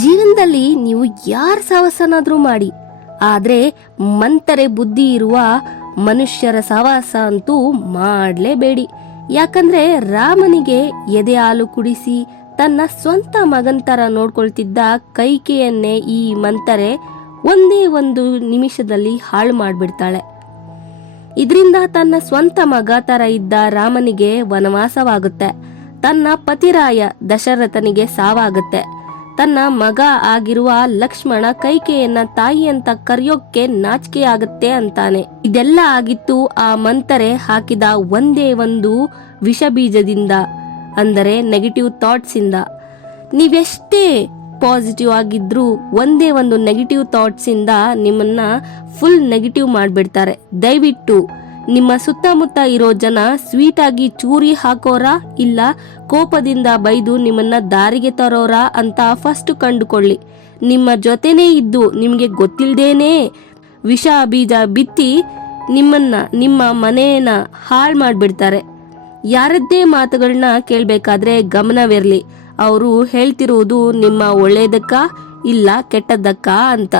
ಜೀವನದಲ್ಲಿ ನೀವು ಯಾರ ಸಹವಾಸನಾದ್ರೂ ಮಾಡಿ, ಆದ್ರೆ ಮಂತರೆ ಬುದ್ಧಿ ಇರುವ ಮನುಷ್ಯರ ಸಹವಾಸ ಅಂತೂ ಮಾಡಲೇಬೇಡಿ. ಯಾಕಂದ್ರೆ ರಾಮನಿಗೆ ಎದೆ ಹಾಲು ಕುಡಿಸಿ ತನ್ನ ಸ್ವಂತ ಮಗನ್ ತರ ನೋಡ್ಕೊಳ್ತಿದ್ದ ಕೈಕೆಯನ್ನೇ ಈ ಮಂತರೆ ಒಂದೇ ಒಂದು ನಿಮಿಷದಲ್ಲಿ ಹಾಳು ಮಾಡ್ಬಿಡ್ತಾಳೆ. ಇದರಿಂದ ತನ್ನ ಸ್ವಂತ ಮಗ ತರ ಇದ್ದ ರಾಮನಿಗೆ ವನವಾಸವಾಗುತ್ತೆ, ತನ್ನ ಪತಿರಾಯ ದಶರಥನಿಗೆ ಸಾವಾಗುತ್ತೆ, ತನ್ನ ಮಗ ಆಗಿರುವ ಲಕ್ಷ್ಮಣ ಕೈಕೆಯನ್ನ ತಾಯಿ ಅಂತ ಕರೆಯೋಕೆ ನಾಚಿಕೆ ಆಗುತ್ತೆ ಅಂತಾನೆ. ಇದೆಲ್ಲ ಆಗಿತ್ತು ಆ ಮಂತರೆ ಹಾಕಿದ ಒಂದೇ ಒಂದು ವಿಷ ಬೀಜದಿಂದ, ಅಂದರೆ ನೆಗೆಟಿವ್ ಥಾಟ್ಸ್ ಇಂದ. ನೀವೆಷ್ಟೇ ಪಾಸಿಟಿವ್ ಆಗಿದ್ರು ಒಂದೇ ಒಂದು ನೆಗೆಟಿವ್ ಥಾಟ್ಸ್ ಇಂದ ನಿಮ್ಮನ್ನ ಫುಲ್ ನೆಗೆಟಿವ್ ಮಾಡ್ಬಿಡ್ತಾರೆ. ದಯವಿಟ್ಟು ನಿಮ್ಮ ಸುತ್ತಮುತ್ತ ಇರೋ ಜನ ಸ್ವೀಟ್ ಆಗಿ ಚೂರಿ ಹಾಕೋರ ಇಲ್ಲ ಕೋಪದಿಂದ ಬೈದು ನಿಮ್ಮನ್ನ ದಾರಿಗೆ ತರೋರ ಅಂತ ಫಸ್ಟ್ ಕಂಡುಕೊಳ್ಳಿ. ನಿಮ್ಮ ಜೊತೆನೇ ಇದ್ದು ನಿಮ್ಗೆ ಗೊತ್ತಿಲ್ದೇನೆ ವಿಷ ಬೀಜ ಬಿತ್ತಿ ನಿಮ್ಮ ಮನೆಯನ್ನ ಹಾಳು ಮಾಡ್ಬಿಡ್ತಾರೆ. ಯಾರದ್ದೇ ಮಾತುಗಳನ್ನ ಕೇಳ್ಬೇಕಾದ್ರೆ ಗಮನವಿರ್ಲಿ, ಅವರು ಹೇಳ್ತಿರುವುದು ನಿಮ್ಮ ಒಳ್ಳೇದಕ್ಕ ಇಲ್ಲ ಕೆಟ್ಟದ್ದಕ್ಕ ಅಂತ.